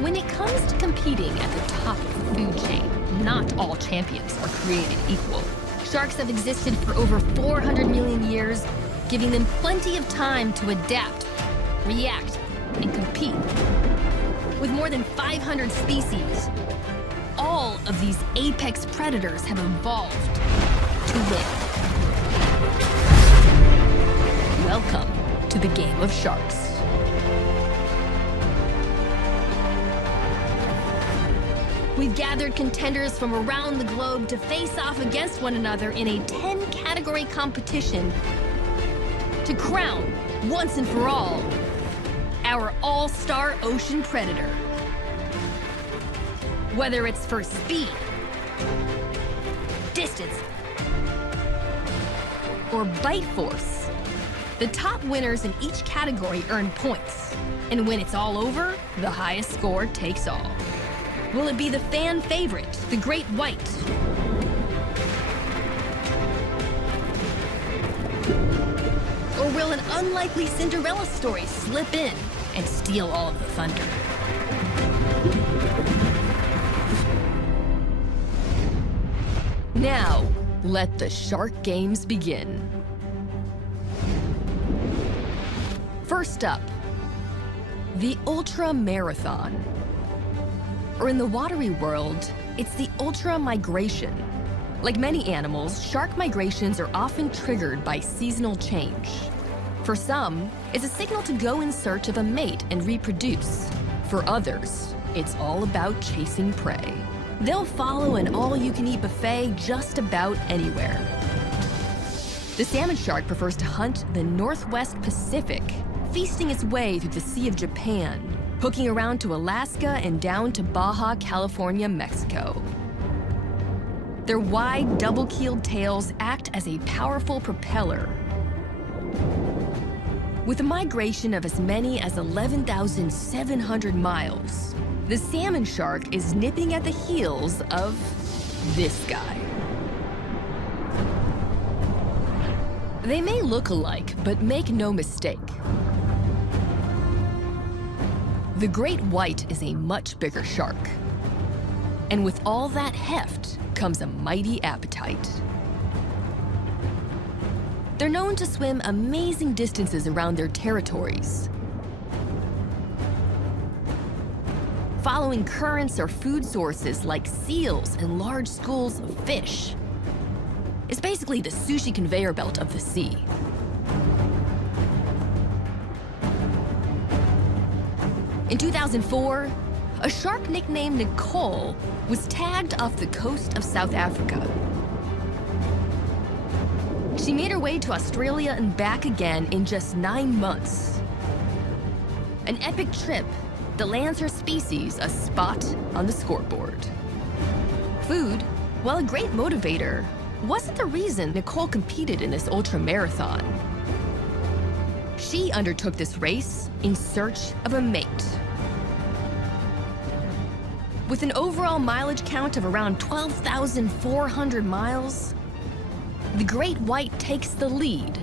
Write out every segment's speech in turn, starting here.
When it comes to competing at the top of the food chain, not all champions are created equal. Sharks have existed for over 400 million years, giving them plenty of time to adapt, react, and compete. With more than 500 species, all of these apex predators have evolved to win. Welcome to the game of sharks. We've gathered contenders from around the globe to face off against one another in a 10-category competition to crown, once and for all, our all-star ocean predator. Whether it's for speed, distance, or bite force, the top winners in each category earn points. And when it's all over, the highest score takes all. Will it be the fan favorite, the great white? Or will an unlikely Cinderella story slip in and steal all of the thunder? Now, let the Shark Games begin. First up, the Ultramarathon. Or in the watery world, it's the ultra-migration. Like many animals, shark migrations are often triggered by seasonal change. For some, it's a signal to go in search of a mate and reproduce. For others, it's all about chasing prey. They'll follow an all-you-can-eat buffet just about anywhere. The salmon shark prefers to hunt the Northwest Pacific, feasting its way through the Sea of Japan, hooking around to Alaska and down to Baja California, Mexico. Their wide, double-keeled tails act as a powerful propeller. With a migration of as many as 11,700 miles, the salmon shark is nipping at the heels of this guy. They may look alike, but make no mistake. The great white is a much bigger shark. And with all that heft comes a mighty appetite. They're known to swim amazing distances around their territories, following currents or food sources like seals and large schools of fish. It's basically the sushi conveyor belt of the sea. In 2004, a shark nicknamed Nicole was tagged off the coast of South Africa. She made her way to Australia and back again in just 9 months. An epic trip that lands her species a spot on the scoreboard. Food, while a great motivator, wasn't the reason Nicole competed in this ultramarathon. She undertook this race in search of a mate. With an overall mileage count of around 12,400 miles, the great white takes the lead.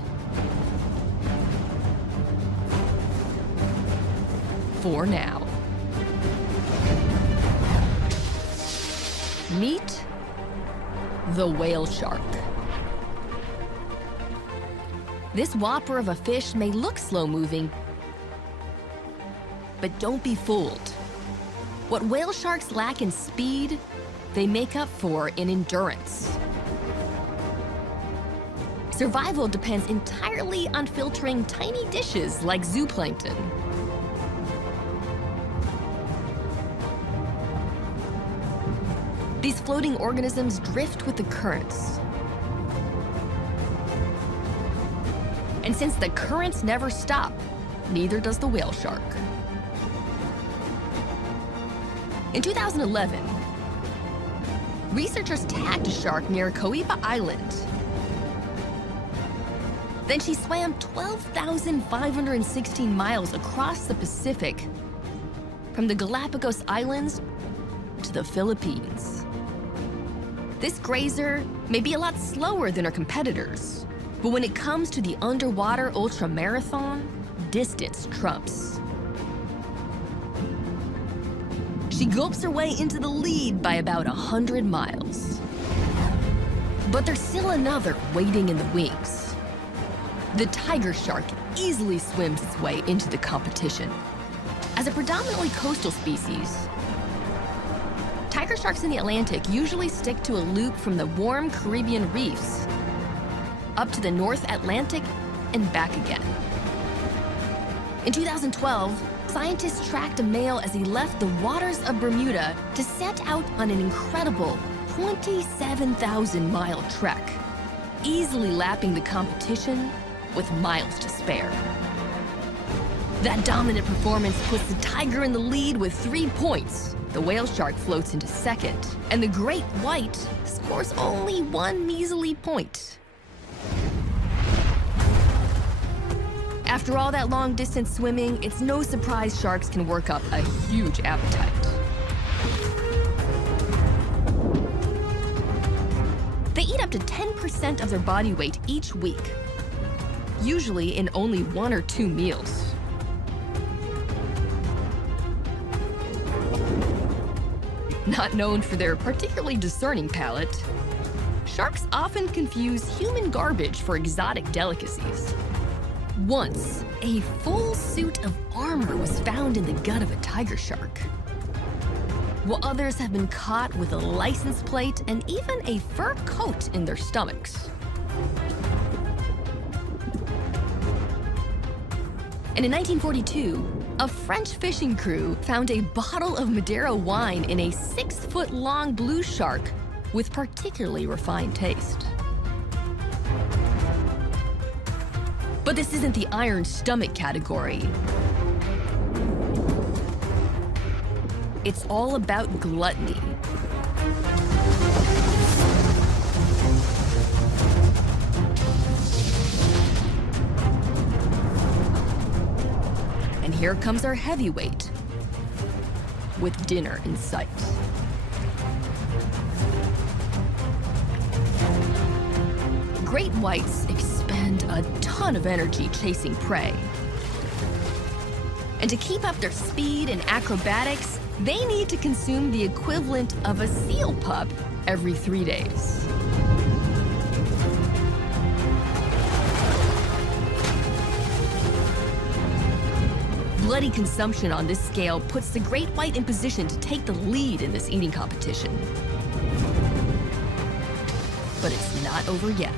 For now. Meet the whale shark. This whopper of a fish may look slow-moving, but don't be fooled. What whale sharks lack in speed, they make up for in endurance. Survival depends entirely on filtering tiny dishes like zooplankton. These floating organisms drift with the currents. And since the currents never stop, neither does the whale shark. In 2011, researchers tagged a shark near Coiba Island. Then she swam 12,516 miles across the Pacific, from the Galapagos Islands to the Philippines. This grazer may be a lot slower than her competitors, but when it comes to the underwater ultramarathon, distance trumps. She gulps her way into the lead by about 100 miles. But there's still another waiting in the wings. The tiger shark easily swims its way into the competition. As a predominantly coastal species, tiger sharks in the Atlantic usually stick to a loop from the warm Caribbean reefs up to the North Atlantic and back again. In 2012, scientists tracked a male as he left the waters of Bermuda to set out on an incredible 27,000-mile trek, easily lapping the competition with miles to spare. That dominant performance puts the tiger in the lead with 3 points. The whale shark floats into second, and the great white scores only 1 measly point. After all that long-distance swimming, it's no surprise sharks can work up a huge appetite. They eat up to 10% of their body weight each week, usually in only 1 or 2 meals. Not known for their particularly discerning palate, sharks often confuse human garbage for exotic delicacies. Once, a full suit of armor was found in the gut of a tiger shark, while others have been caught with a license plate and even a fur coat in their stomachs. And in 1942, a French fishing crew found a bottle of Madeira wine in a 6-foot-long blue shark with particularly refined taste. But this isn't the iron stomach category. It's all about gluttony. And here comes our heavyweight, with dinner in sight. Great whites expend a ton of energy chasing prey. And to keep up their speed and acrobatics, they need to consume the equivalent of a seal pup every 3 days. Bloody consumption on this scale puts the great white in position to take the lead in this eating competition. But it's not over yet.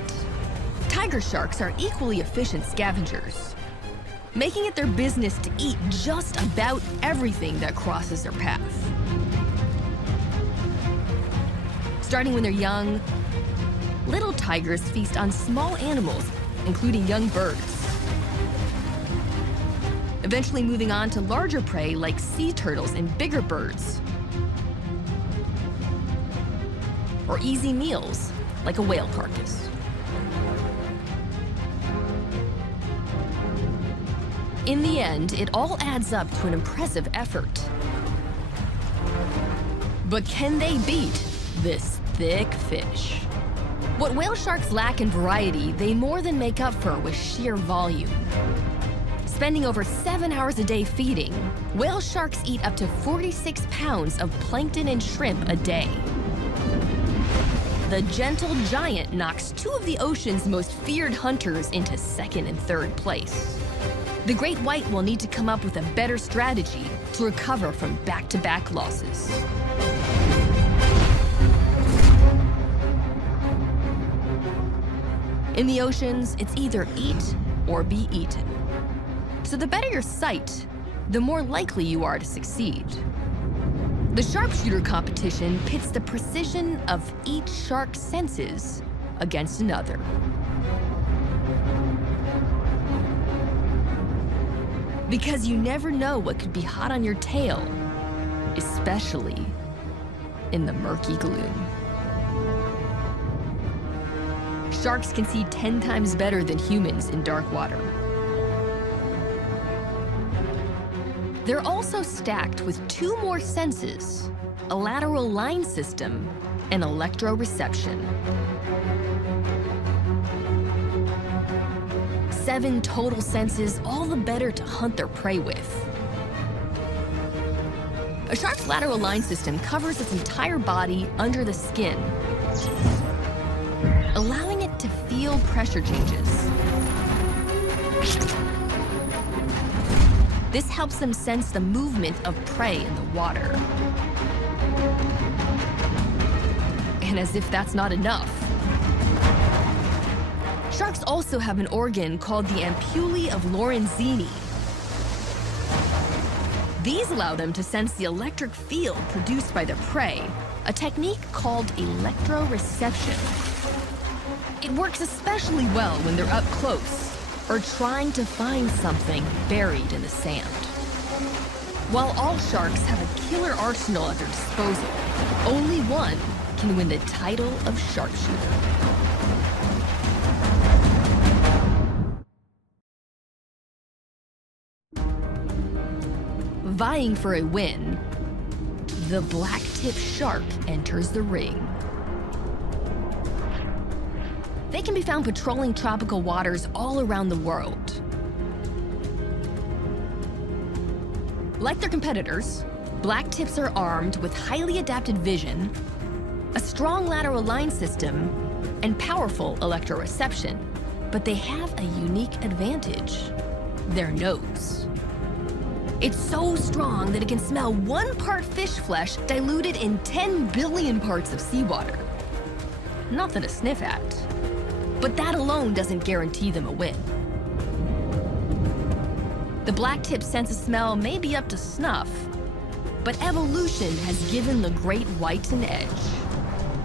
Tiger sharks are equally efficient scavengers, making it their business to eat just about everything that crosses their path. Starting when they're young, little tigers feast on small animals, including young birds. Eventually moving on to larger prey like sea turtles and bigger birds. Or easy meals like a whale carcass. In the end, it all adds up to an impressive effort. But can they beat this thick fish? What whale sharks lack in variety, they more than make up for with sheer volume. Spending over 7 hours a day feeding, whale sharks eat up to 46 pounds of plankton and shrimp a day. The gentle giant knocks 2 of the ocean's most feared hunters into 2nd and 3rd place. The great white will need to come up with a better strategy to recover from back-to-back losses. In the oceans, it's either eat or be eaten. So the better your sight, the more likely you are to succeed. The Sharpshooter competition pits the precision of each shark's senses against another. Because you never know what could be hot on your tail, especially in the murky gloom. Sharks can see 10 times better than humans in dark water. They're also stacked with 2 more senses, a lateral line system and electroreception. 7 total senses, all the better to hunt their prey with. A shark's lateral line system covers its entire body under the skin, allowing it to feel pressure changes. This helps them sense the movement of prey in the water. And as if that's not enough, sharks also have an organ called the ampullae of Lorenzini. These allow them to sense the electric field produced by their prey, a technique called electroreception. It works especially well when they're up close or trying to find something buried in the sand. While all sharks have a killer arsenal at their disposal, only one can win the title of Sharpshooter. Vying for a win, the black-tip shark enters the ring. They can be found patrolling tropical waters all around the world. Like their competitors, black-tips are armed with highly adapted vision, a strong lateral line system, and powerful electroreception. But they have a unique advantage: their nose. It's so strong that it can smell 1 part fish flesh diluted in 10 billion parts of seawater. Nothing to sniff at. But that alone doesn't guarantee them a win. The black-tip sense of smell may be up to snuff, but evolution has given the great whites an edge.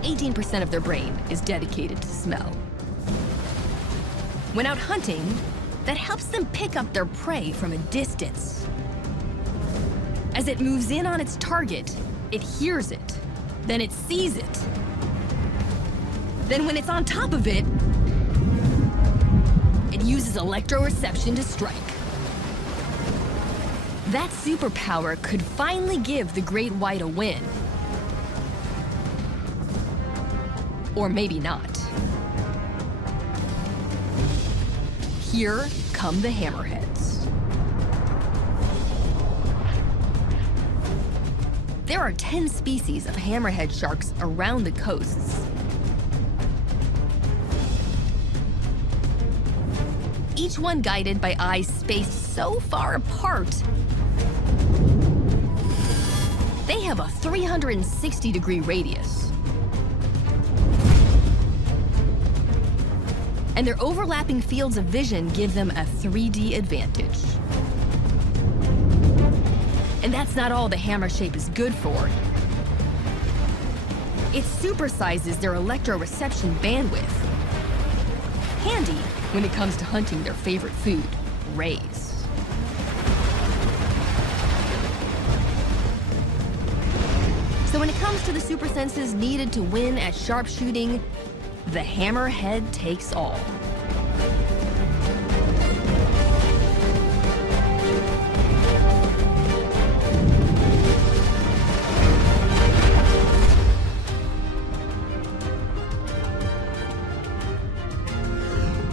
18% of their brain is dedicated to smell. When out hunting, that helps them pick up their prey from a distance. As it moves in on its target, it hears it, then it sees it. Then when it's on top of it, it uses electroreception to strike. That superpower could finally give the great white a win. Or maybe not. Here come the hammerheads. There are 10 species of hammerhead sharks around the coasts. Each one guided by eyes spaced so far apart, they have a 360-degree radius. And their overlapping fields of vision give them a 3D advantage. And that's not all the hammer shape is good for. It supersizes their electroreception bandwidth. Handy when it comes to hunting their favorite food, rays. So when it comes to the super senses needed to win at sharpshooting, the hammerhead takes all.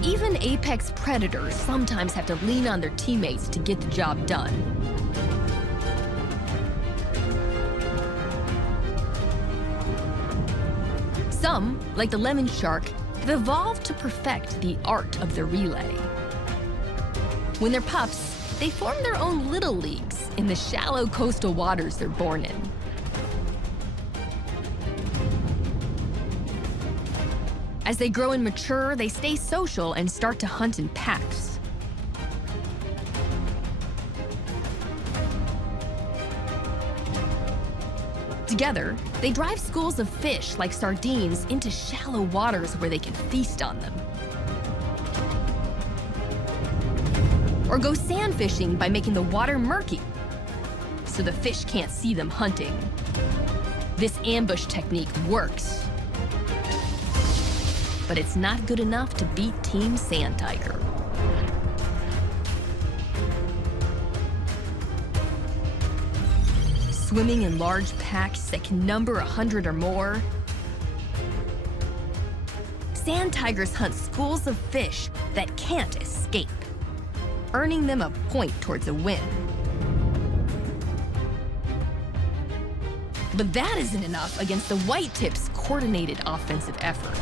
Even apex predators sometimes have to lean on their teammates to get the job done. Some, like the lemon shark, have evolved to perfect the art of the relay. When they're pups, they form their own little leagues in the shallow coastal waters they're born in. As they grow and mature, they stay social and start to hunt in packs. Together, they drive schools of fish like sardines into shallow waters where they can feast on them. Or go sand fishing by making the water murky, so the fish can't see them hunting. This ambush technique works. But it's not good enough to beat Team Sand Tiger. Swimming in large packs that can number 100 or more, sand tigers hunt schools of fish that can't escape, earning them a point towards a win. But that isn't enough against the white tip's coordinated offensive effort.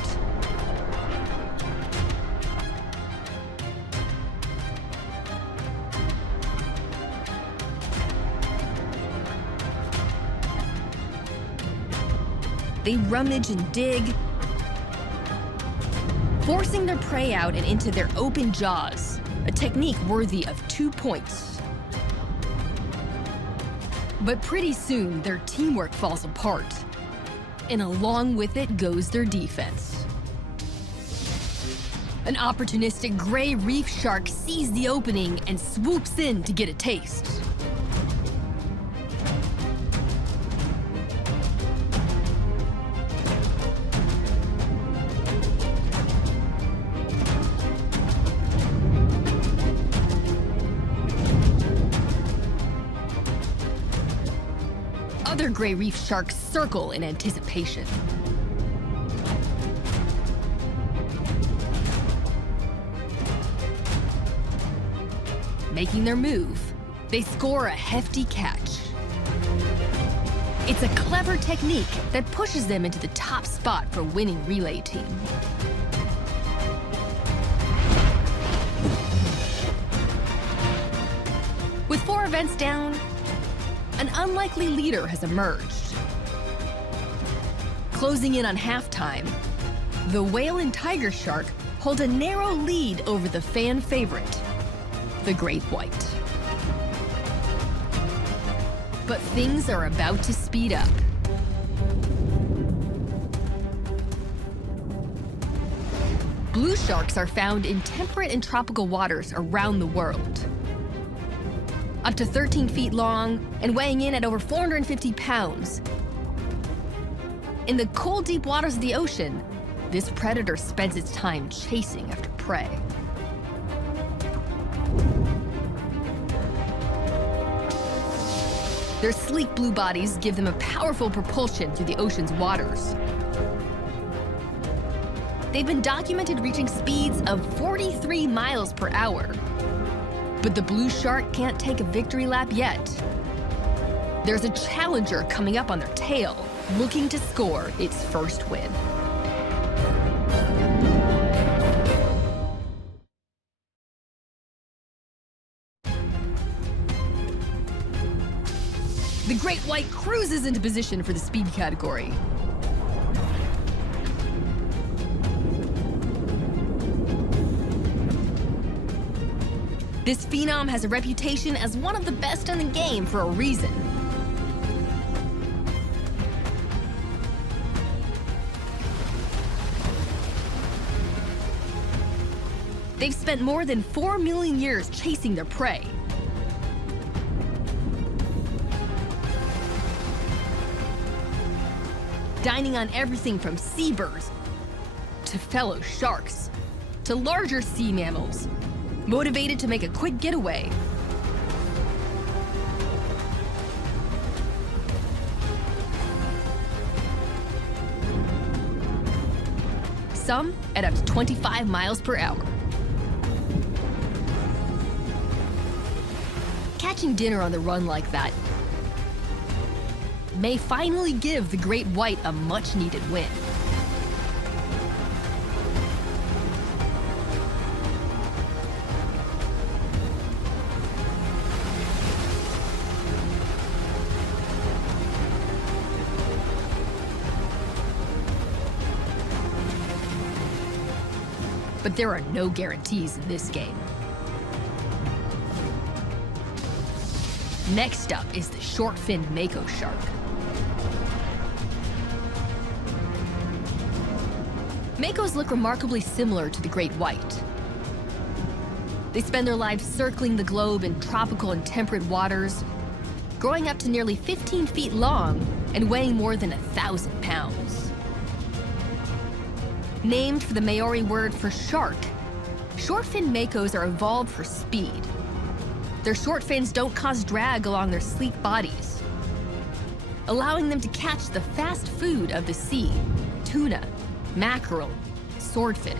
They rummage and dig, forcing their prey out and into their open jaws, a technique worthy of 2 points. But pretty soon, their teamwork falls apart, and along with it goes their defense. An opportunistic gray reef shark sees the opening and swoops in to get a taste. Other gray reef sharks circle in anticipation. Making their move, they score a hefty catch. It's a clever technique that pushes them into the top spot for winning relay team. With 4 events down, an unlikely leader has emerged. Closing in on halftime, the whale and tiger shark hold a narrow lead over the fan favorite, the great white. But things are about to speed up. Blue sharks are found in temperate and tropical waters around the world. Up to 13 feet long and weighing in at over 450 pounds. In the cold, deep waters of the ocean, this predator spends its time chasing after prey. Their sleek blue bodies give them a powerful propulsion through the ocean's waters. They've been documented reaching speeds of 43 miles per hour. But the blue shark can't take a victory lap yet. There's a challenger coming up on their tail, looking to score its first win. The great white cruises into position for the speed category. This phenom has a reputation as one of the best in the game for a reason. They've spent more than 4 million years chasing their prey. Dining on everything from seabirds to fellow sharks to larger sea mammals, motivated to make a quick getaway. Some at up to 25 miles per hour. Catching dinner on the run like that may finally give the great white a much-needed win. But there are no guarantees in this game. Next up is the short-finned mako shark. Makos look remarkably similar to the great white. They spend their lives circling the globe in tropical and temperate waters, growing up to nearly 15 feet long and weighing more than 1,000 pounds. Named for the Maori word for shark, short-finned makos are evolved for speed. Their short fins don't cause drag along their sleek bodies, allowing them to catch the fast food of the sea: tuna, mackerel, swordfish.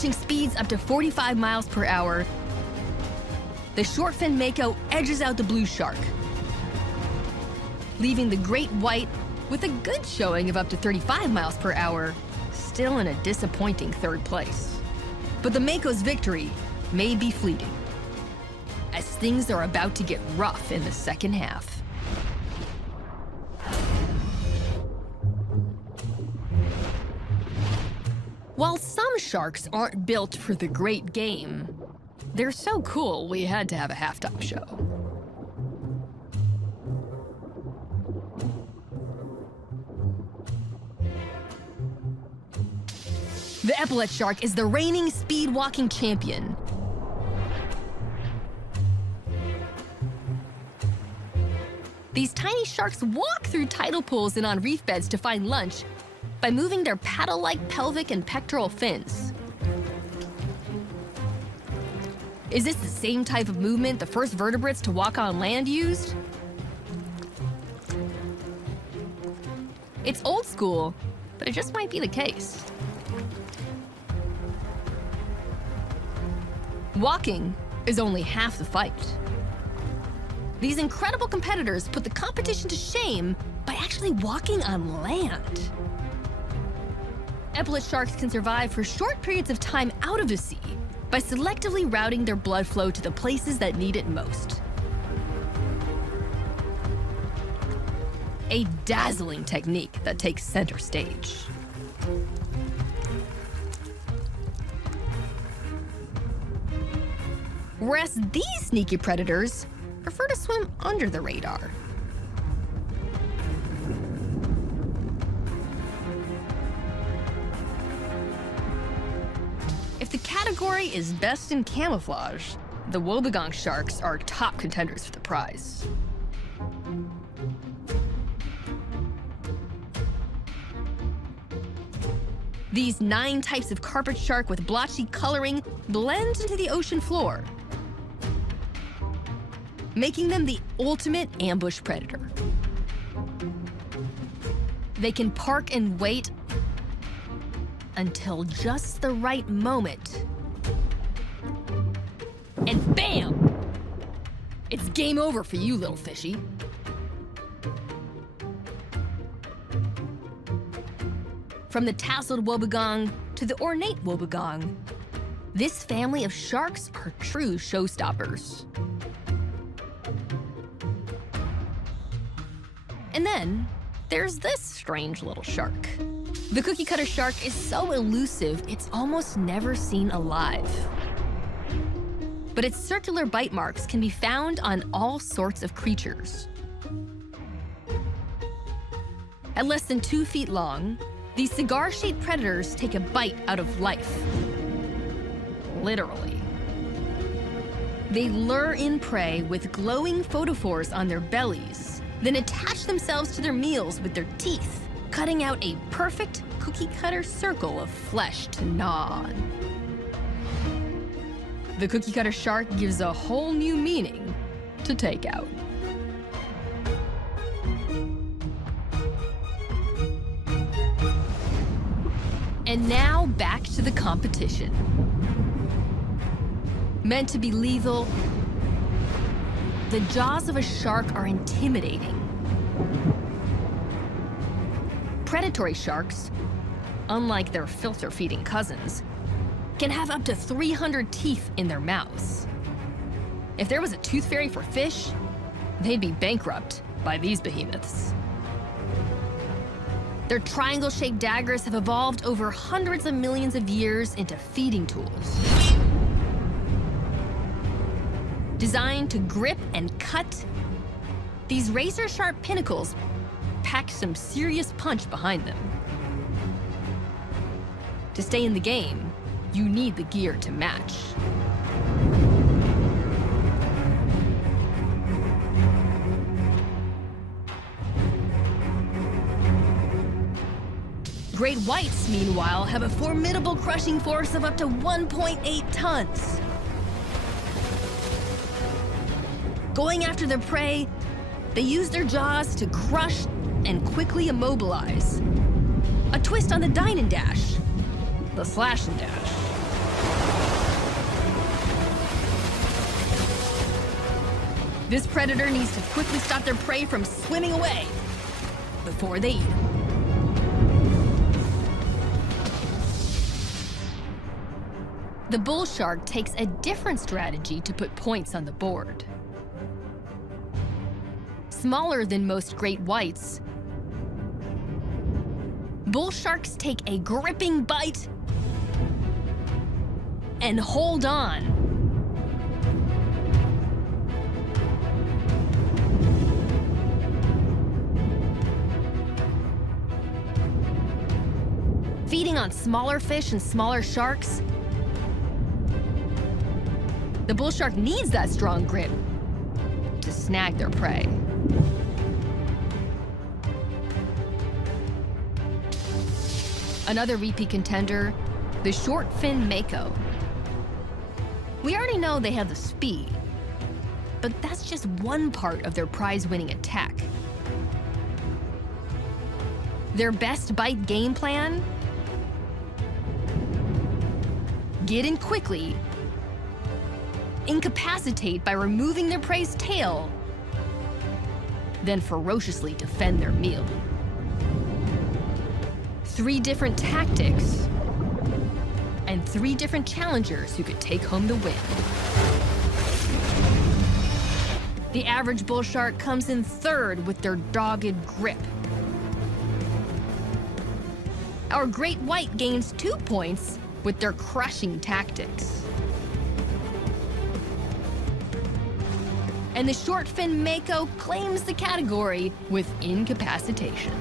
reaching speeds up to 45 miles per hour, the short-fin mako edges out the blue shark, leaving the great white with a good showing of up to 35 miles per hour, still in a disappointing third place. But the mako's victory may be fleeting, as things are about to get rough in the second half. While some sharks aren't built for the great game, they're so cool we had to have a halftime show. The epaulet shark is the reigning speed walking champion. These tiny sharks walk through tidal pools and on reef beds to find lunch by moving their paddle-like pelvic and pectoral fins. Is this the same type of movement the first vertebrates to walk on land used? It's old school, but it just might be the case. Walking is only half the fight. These incredible competitors put the competition to shame by actually walking on land. Epaulet sharks can survive for short periods of time out of the sea by selectively routing their blood flow to the places that need it most. A dazzling technique that takes center stage. Whereas these sneaky predators prefer to swim under the radar. If the category is best in camouflage, the wobbegong sharks are top contenders for the prize. These 9 types of carpet shark with blotchy coloring blend into the ocean floor, making them the ultimate ambush predator. They can park and wait until just the right moment. And bam! It's game over for you, little fishy. From the tasseled wobbegong to the ornate wobbegong, this family of sharks are true showstoppers. And then there's this strange little shark. The cookie cutter shark is so elusive, it's almost never seen alive. But its circular bite marks can be found on all sorts of creatures. At less than 2 feet long, these cigar-shaped predators take a bite out of life. Literally. They lure in prey with glowing photophores on their bellies, then attach themselves to their meals with their teeth, cutting out a perfect cookie-cutter circle of flesh to gnaw on. The cookie-cutter shark gives a whole new meaning to takeout. And now back to the competition. Meant to be lethal, the jaws of a shark are intimidating. Predatory sharks, unlike their filter-feeding cousins, can have up to 300 teeth in their mouths. If there was a tooth fairy for fish, they'd be bankrupt by these behemoths. Their triangle-shaped daggers have evolved over hundreds of millions of years into feeding tools. Designed to grip and cut, these razor-sharp pinnacles pack some serious punch behind them. To stay in the game, you need the gear to match. Great whites, meanwhile, have a formidable crushing force of up to 1.8 tons. Going after their prey, they use their jaws to crush and quickly immobilize. A twist on the dine and dash, the slash and dash. This predator needs to quickly stop their prey from swimming away before they eat them. The bull shark takes a different strategy to put points on the board. Smaller than most great whites, bull sharks take a gripping bite and hold on. Feeding on smaller fish and smaller sharks, the bull shark needs that strong grip to snag their prey. Another repeat contender, the short-fin mako. We already know they have the speed, but that's just one part of their prize-winning attack. Their best bite game plan? Get in quickly, incapacitate by removing their prey's tail, then ferociously defend their meal. 3 different tactics, and 3 different challengers who could take home the win. The average bull shark comes in 3rd with their dogged grip. Our great white gains 2 points with their crushing tactics. And the short-fin mako claims the category with incapacitation.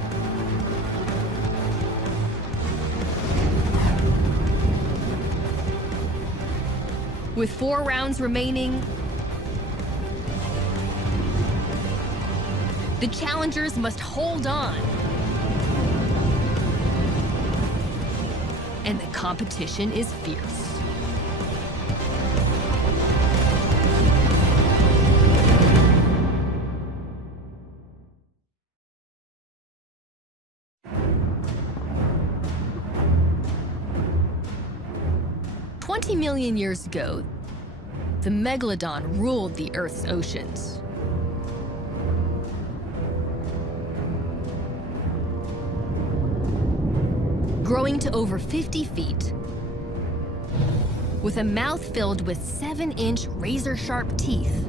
With 4 rounds remaining, the challengers must hold on. And the competition is fierce. $20 million years ago, the megalodon ruled the Earth's oceans. Growing to over 50 feet, with a mouth filled with 7-inch razor-sharp teeth.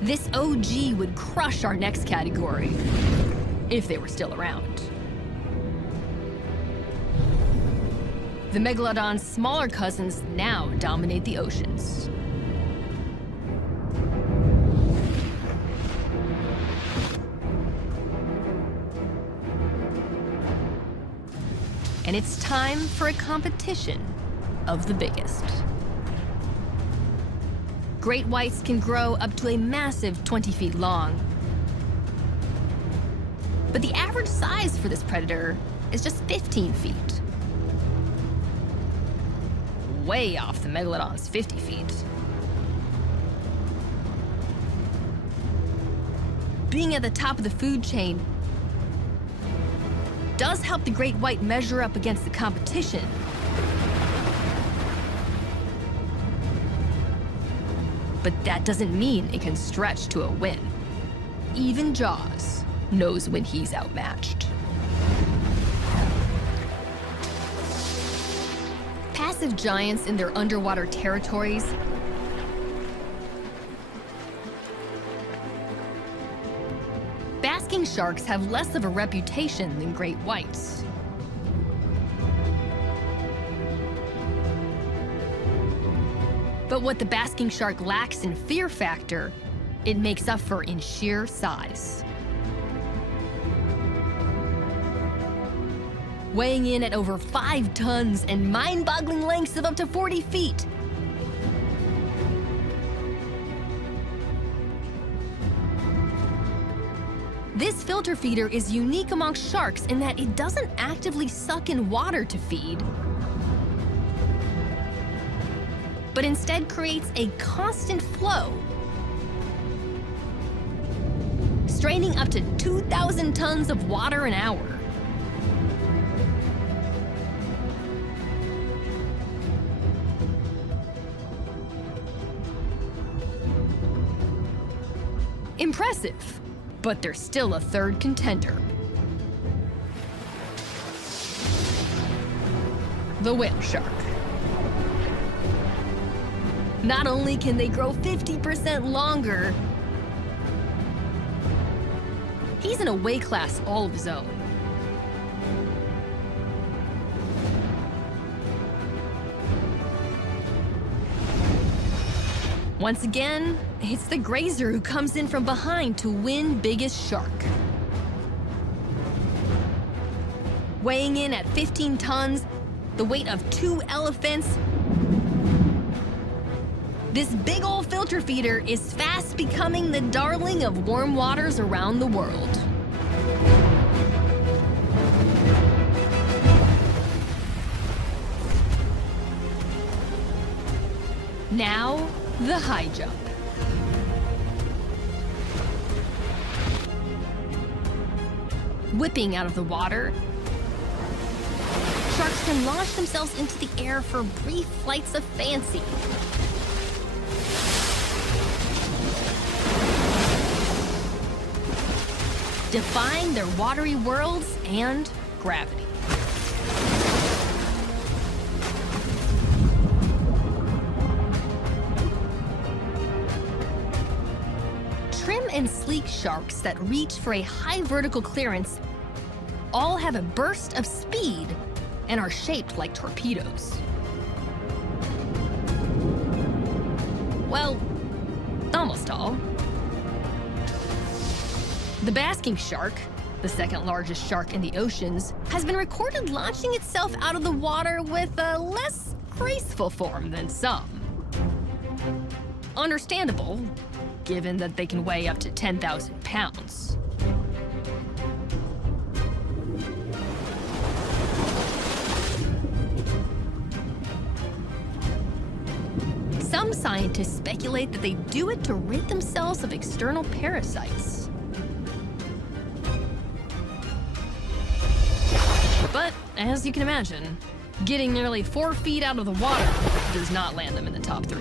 This OG would crush our next category, if they were still around. The megalodon's smaller cousins now dominate the oceans. And it's time for a competition of the biggest. Great whites can grow up to a massive 20 feet long. But the average size for this predator is just 15 feet. Way off the megalodon's 50 feet. Being at the top of the food chain does help the great white measure up against the competition. But that doesn't mean it can stretch to a win. Even Jaws knows when he's outmatched. Passive giants in their underwater territories basking sharks have less of a reputation than great whites. But what the basking shark lacks in fear factor, it makes up for in sheer size. Weighing in at over 5 tons and mind-boggling lengths of up to 40 feet. This filter feeder is unique amongst sharks in that it doesn't actively suck in water to feed, but instead creates a constant flow, straining up to 2,000 tons of water an hour. Impressive, but there's still a third contender. The whale shark. Not only can they grow 50% longer, he's in a weight class all of his own. Once again, it's the grazer who comes in from behind to win biggest shark. Weighing in at 15 tons, the weight of 2 elephants, this big old filter feeder is fast becoming the darling of warm waters around the world. Now, the high jump. Whipping out of the water, sharks can launch themselves into the air for brief flights of fancy. Defying their watery worlds and gravity. Trim and sleek sharks that reach for a high vertical clearance all have a burst of speed and are shaped like torpedoes. Well, almost all. The basking shark, the second largest shark in the oceans, has been recorded launching itself out of the water with a less graceful form than some. Understandable, given that they can weigh up to 10,000 pounds. Some scientists speculate that they do it to rid themselves of external parasites. But, as you can imagine, getting nearly 4 feet out of the water does not land them in the top 3.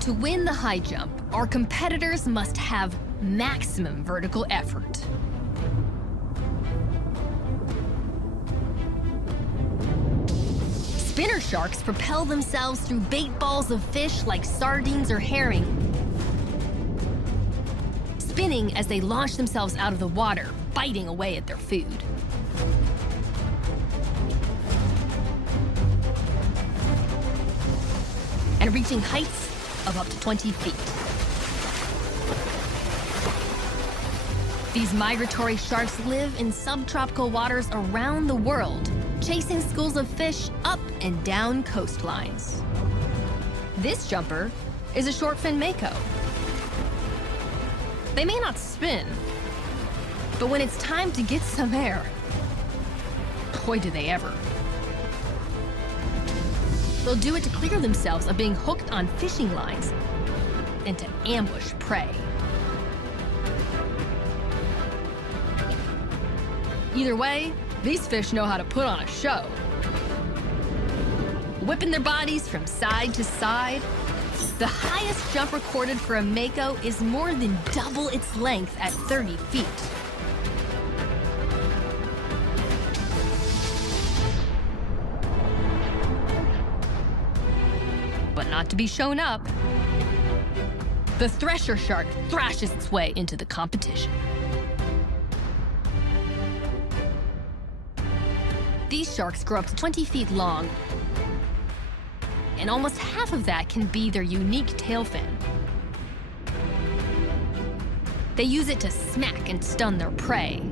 To win the high jump, our competitors must have maximum vertical effort. Spinner sharks propel themselves through bait balls of fish like sardines or herring, spinning as they launch themselves out of the water, biting away at their food. And reaching heights of up to 20 feet. These migratory sharks live in subtropical waters around the world, chasing schools of fish up and down coastlines. This jumper is a short-fin mako. They may not spin, but when it's time to get some air, boy do they ever. They'll do it to clear themselves of being hooked on fishing lines and to ambush prey. Either way, these fish know how to put on a show. Whipping their bodies from side to side, the highest jump recorded for a mako is more than double its length at 30 feet. But not to be shown up, the thresher shark thrashes its way into the competition. These sharks grow up to 20 feet long, and almost half of that can be their unique tail fin. They use it to smack and stun their prey.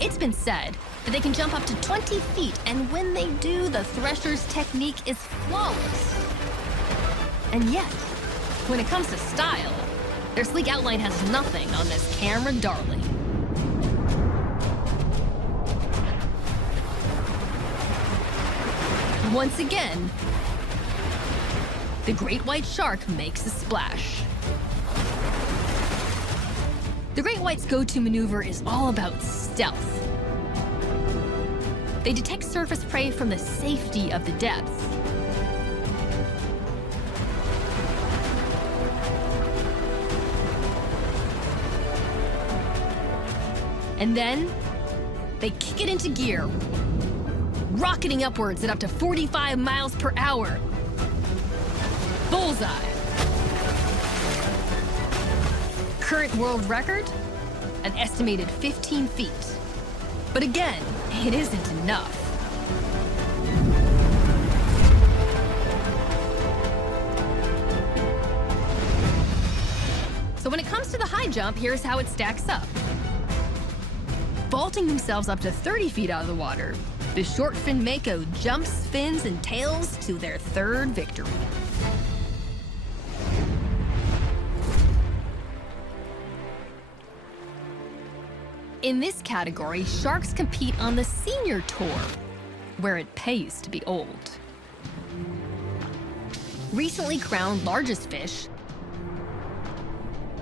It's been said that they can jump up to 20 feet, and when they do, the thresher's technique is flawless. And yet, when it comes to style, their sleek outline has nothing on this camera darling. Once again, the great white shark makes a splash. The great white's go-to maneuver is all about stealth. They detect surface prey from the safety of the depths. And then, they kick it into gear, rocketing upwards at up to 45 miles per hour. Bullseye. Current world record? An estimated 15 feet. But again, it isn't enough. So when it comes to the high jump, here's how it stacks up. Vaulting themselves up to 30 feet out of the water, the short-fin mako jumps, fins, and tails to their third victory. In this category, sharks compete on the senior tour, where it pays to be old. Recently crowned largest fish,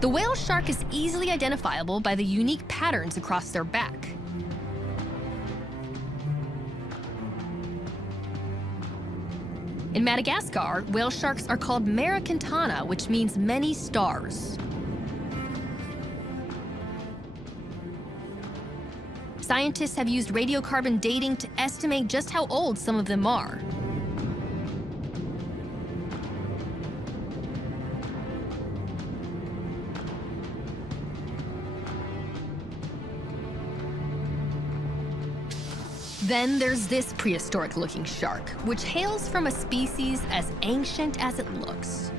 the whale shark is easily identifiable by the unique patterns across their back. In Madagascar, whale sharks are called Maracantana, which means many stars. Scientists have used radiocarbon dating to estimate just how old some of them are. Then there's this prehistoric-looking shark, which hails from a species as ancient as it looks.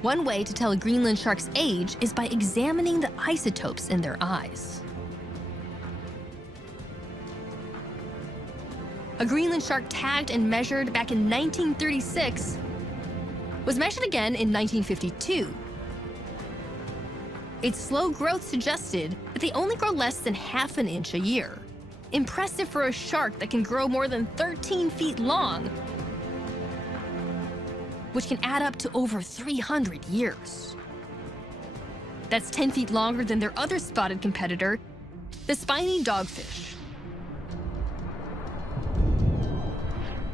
One way to tell a Greenland shark's age is by examining the isotopes in their eyes. A Greenland shark tagged and measured back in 1936 was measured again in 1952. Its slow growth suggested that they only grow less than ½ an inch a year. Impressive for a shark that can grow more than 13 feet long, which can add up to over 300 years. That's 10 feet longer than their other spotted competitor, the spiny dogfish.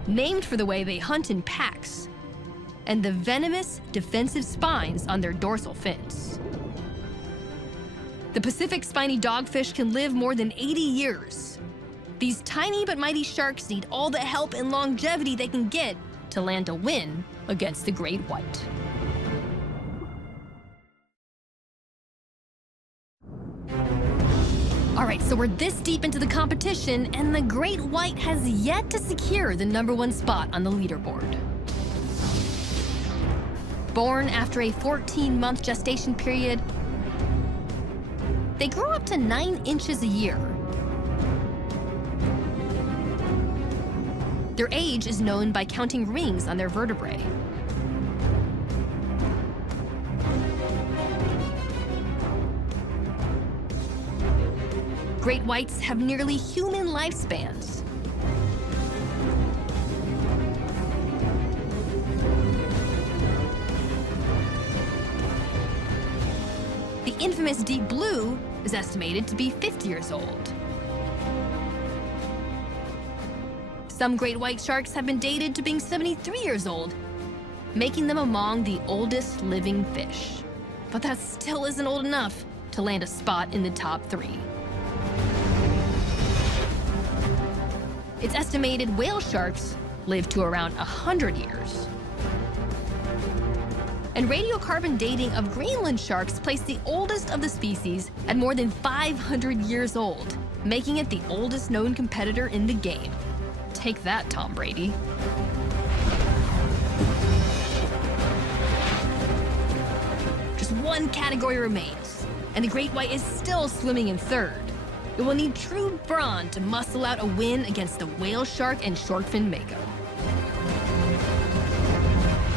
Named for the way they hunt in packs, and the venomous defensive spines on their dorsal fins. The Pacific spiny dogfish can live more than 80 years. These tiny but mighty sharks need all the help and longevity they can get to land a win against the great white. All right, so we're this deep into the competition, and the great white has yet to secure the #1 spot on the leaderboard. Born after a 14-month gestation period, they grow up to 9 inches a year. Their age is known by counting rings on their vertebrae. Great whites have nearly human lifespans. The infamous deep blue is estimated to be 50 years old. Some great white sharks have been dated to being 73 years old, making them among the oldest living fish. But that still isn't old enough to land a spot in the top 3. It's estimated whale sharks live to around 100 years. And radiocarbon dating of Greenland sharks placed the oldest of the species at more than 500 years old, making it the oldest known competitor in the game. Take that, Tom Brady. Just one category remains, and the great white is still swimming in third. It will need true brawn to muscle out a win against the whale shark and shortfin mako.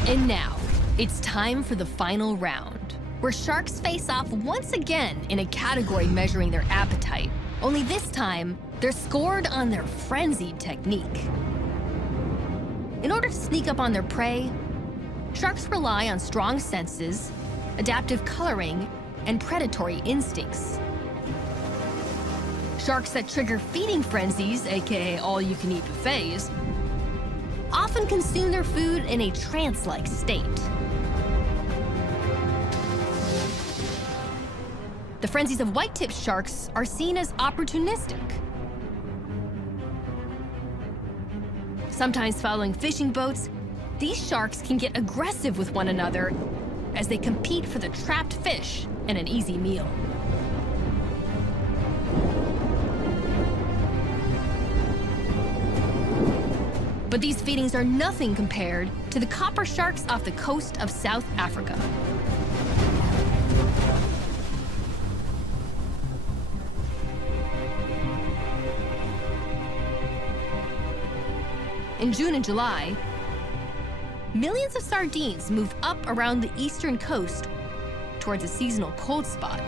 And now, it's time for the final round, where sharks face off once again in a category measuring their appetite. Only this time, they're scored on their frenzied technique. In order to sneak up on their prey, sharks rely on strong senses, adaptive coloring, and predatory instincts. Sharks that trigger feeding frenzies, aka all-you-can-eat buffets, often consume their food in a trance-like state. The frenzies of white-tipped sharks are seen as opportunistic. Sometimes following fishing boats, these sharks can get aggressive with one another as they compete for the trapped fish and an easy meal. But these feedings are nothing compared to the copper sharks off the coast of South Africa. In June and July, millions of sardines moved up around the eastern coast towards a seasonal cold spot.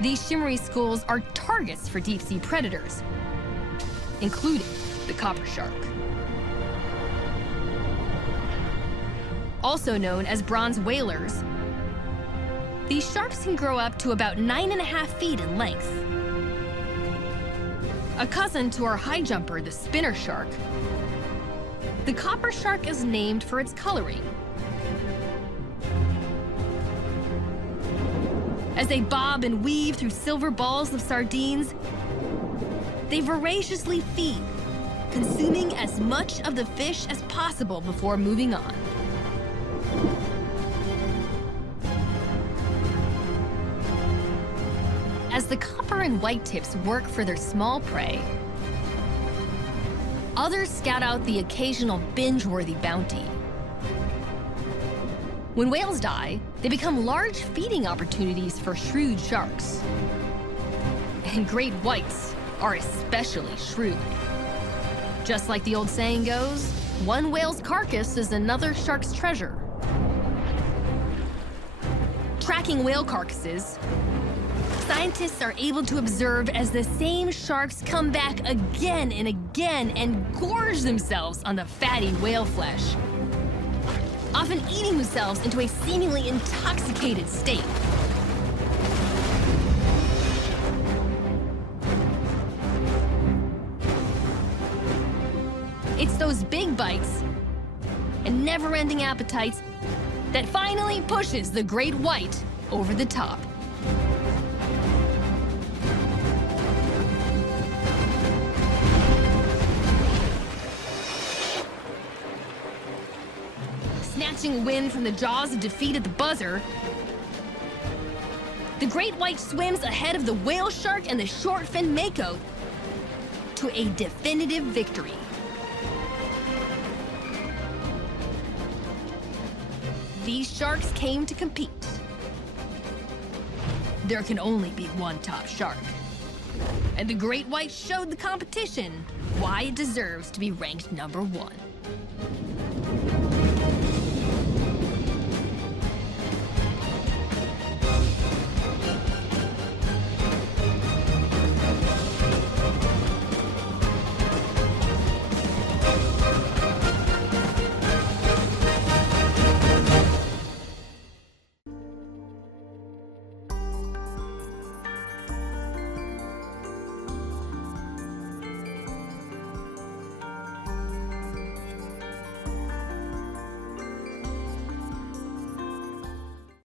These shimmery schools are targets for deep-sea predators, including the copper shark. Also known as bronze whalers, these sharks can grow up to about 9.5 feet in length. A cousin to our high jumper, the spinner shark, the copper shark is named for its coloring. As they bob and weave through silver balls of sardines, they voraciously feed, consuming as much of the fish as possible before moving on. As the copper and white tips work for their small prey, others scout out the occasional binge-worthy bounty. When whales die, they become large feeding opportunities for shrewd sharks. And great whites are especially shrewd. Just like the old saying goes, one whale's carcass is another shark's treasure. Tracking whale carcasses, scientists are able to observe as the same sharks come back again and again and gorge themselves on the fatty whale flesh, often eating themselves into a seemingly intoxicated state. It's those big bites and never-ending appetites that finally pushes the great white over the top. Snatching wind from the jaws of defeat at the buzzer, the great white swims ahead of the whale shark and the short-fin mako to a definitive victory. These sharks came to compete. There can only be one top shark. And the great white showed the competition why it deserves to be ranked #1.